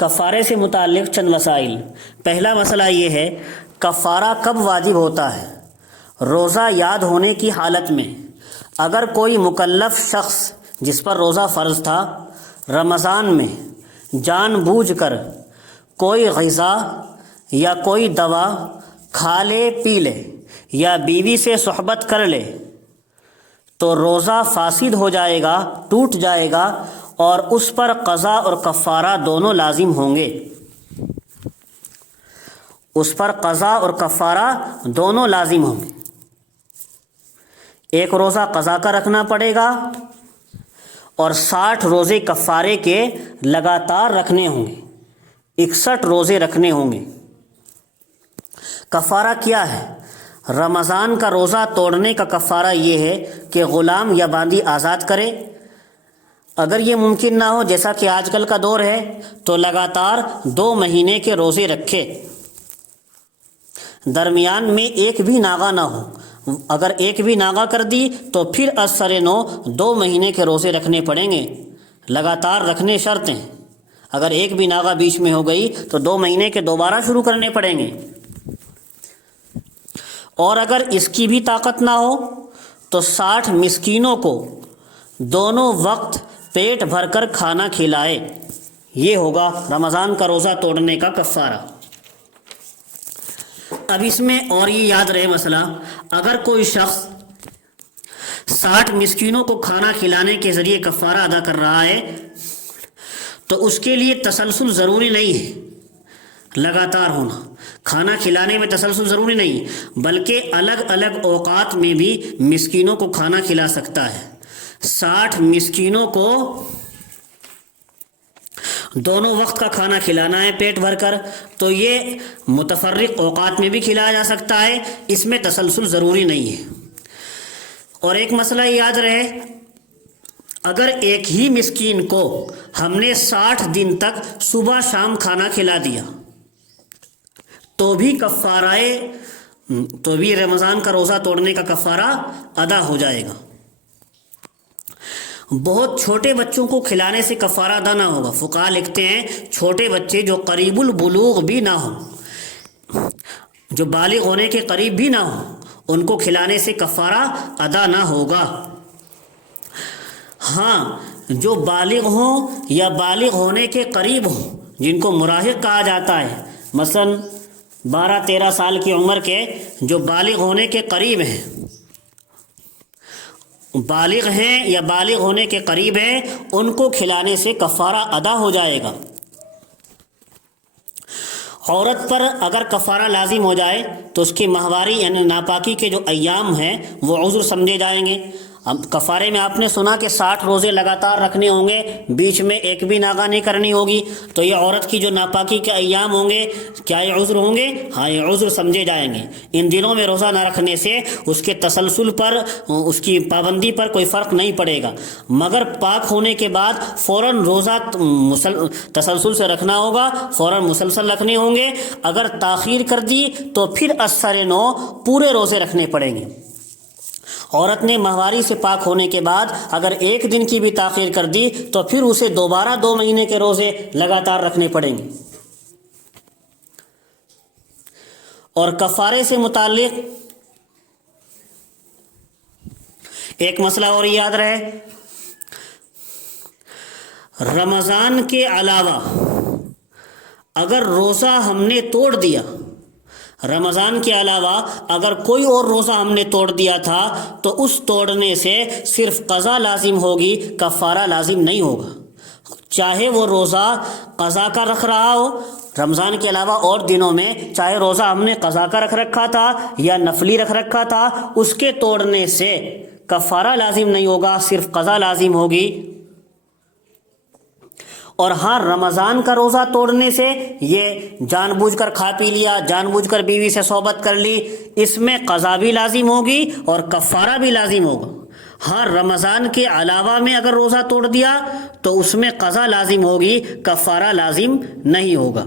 کفارے سے متعلق چند مسائل۔ پہلا مسئلہ یہ ہے، کفارہ کب واجب ہوتا ہے؟ روزہ یاد ہونے کی حالت میں۔ اگر کوئی مکلف شخص جس پر روزہ فرض تھا رمضان میں جان بوجھ کر کوئی غذا یا کوئی دوا کھا لے پی لے یا بیوی سے صحبت کر لے تو روزہ فاسد ہو جائے گا، ٹوٹ جائے گا، اور اس پر قضا اور کفارہ دونوں لازم ہوں گے۔ اس پر قضا اور کفارہ دونوں لازم ہوں گے۔ ایک روزہ قضا کا رکھنا پڑے گا اور 60 روزے کفارے کے لگاتار رکھنے ہوں گے، 61 روزے رکھنے ہوں گے۔ کفارہ کیا ہے؟ رمضان کا روزہ توڑنے کا کفارہ یہ ہے کہ غلام یا باندی آزاد کرے۔ اگر یہ ممکن نہ ہو، جیسا کہ آج کل کا دور ہے، تو لگاتار 2 مہینے کے روزے رکھے، درمیان میں ایک بھی ناغہ نہ ہو۔ اگر ایک بھی ناغہ کر دی تو پھر از سر نو 2 مہینے کے روزے رکھنے پڑیں گے، لگاتار رکھنے شرط ہیں۔ اگر ایک بھی ناغہ بیچ میں ہو گئی تو 2 مہینے کے دوبارہ شروع کرنے پڑیں گے۔ اور اگر اس کی بھی طاقت نہ ہو تو 60 مسکینوں کو دونوں وقت پیٹ بھر کر کھانا کھلائے، یہ ہوگا رمضان کا روزہ توڑنے کا کفارہ۔ اب اس میں اور یہ یاد رہے مسئلہ، اگر کوئی شخص 60 مسکینوں کو کھانا کھلانے کے ذریعے کفارہ ادا کر رہا ہے تو اس کے لیے تسلسل ضروری نہیں ہے، لگاتار ہونا۔ کھانا کھلانے میں تسلسل ضروری نہیں، بلکہ الگ الگ اوقات میں بھی مسکینوں کو کھانا کھلا سکتا ہے۔ 60 مسکینوں کو دونوں وقت کا کھانا کھلانا ہے پیٹ بھر کر، تو یہ متفرق اوقات میں بھی کھلایا جا سکتا ہے، اس میں تسلسل ضروری نہیں ہے۔ اور ایک مسئلہ یاد رہے، اگر ایک ہی مسکین کو ہم نے 60 دن تک صبح شام کھانا کھلا دیا تو بھی رمضان کا روزہ توڑنے کا کفارہ ادا ہو جائے گا۔ بہت چھوٹے بچوں کو کھلانے سے کفارہ ادا نہ ہوگا۔ فقہا لکھتے ہیں چھوٹے بچے جو قریب البلوغ بھی نہ ہوں، جو بالغ ہونے کے قریب بھی نہ ہوں، ان کو کھلانے سے کفارہ ادا نہ ہوگا۔ ہاں، جو بالغ ہوں یا بالغ ہونے کے قریب ہوں، جن کو مراہق کہا جاتا ہے، مثلا 12-13 سال کی عمر کے جو بالغ ہونے کے قریب ہیں، بالغ ہیں یا بالغ ہونے کے قریب ہیں، ان کو کھلانے سے کفارہ ادا ہو جائے گا۔ عورت پر اگر کفارہ لازم ہو جائے تو اس کی ماہواری یعنی ناپاکی کے جو ایام ہیں وہ عذر سمجھے جائیں گے۔ اب کفارے میں آپ نے سنا کہ 60 روزے لگاتار رکھنے ہوں گے، بیچ میں ایک بھی ناغہ نہیں کرنی ہوگی، تو یہ عورت کی جو ناپاکی کے ایام ہوں گے، کیا یہ عذر ہوں گے؟ ہاں، یہ عذر سمجھے جائیں گے۔ ان دنوں میں روزہ نہ رکھنے سے اس کے تسلسل پر، اس کی پابندی پر کوئی فرق نہیں پڑے گا، مگر پاک ہونے کے بعد فوراً روزہ تسلسل سے رکھنا ہوگا، فوراً مسلسل رکھنے ہوں گے۔ اگر تاخیر کر دی تو پھر از سر نو پورے روزے رکھنے پڑیں گے۔ عورت نے ماہواری سے پاک ہونے کے بعد اگر ایک دن کی بھی تاخیر کر دی تو پھر اسے دوبارہ 2 مہینے کے روزے لگاتار رکھنے پڑیں گے۔ اور کفارے سے متعلق ایک مسئلہ اور یاد رہے، رمضان کے علاوہ اگر روزہ ہم نے توڑ دیا، رمضان کے علاوہ اگر کوئی اور روزہ ہم نے توڑ دیا تھا تو اس توڑنے سے صرف قضا لازم ہوگی، کفارہ لازم نہیں ہوگا۔ چاہے وہ روزہ قضا کا رکھ رہا ہو، رمضان کے علاوہ اور دنوں میں چاہے روزہ ہم نے قضا کا رکھ رکھا تھا یا نفلی رکھ رکھا تھا، اس کے توڑنے سے کفارہ لازم نہیں ہوگا، صرف قضا لازم ہوگی۔ اور ہاں، رمضان کا روزہ توڑنے سے یہ جان بوجھ کر کھا پی لیا، جان بوجھ کر بیوی سے صحبت کر لی، اس میں قضا بھی لازم ہوگی اور کفارہ بھی لازم ہوگا۔ ہاں، رمضان کے علاوہ میں اگر روزہ توڑ دیا تو اس میں قضا لازم ہوگی، کفارہ لازم نہیں ہوگا۔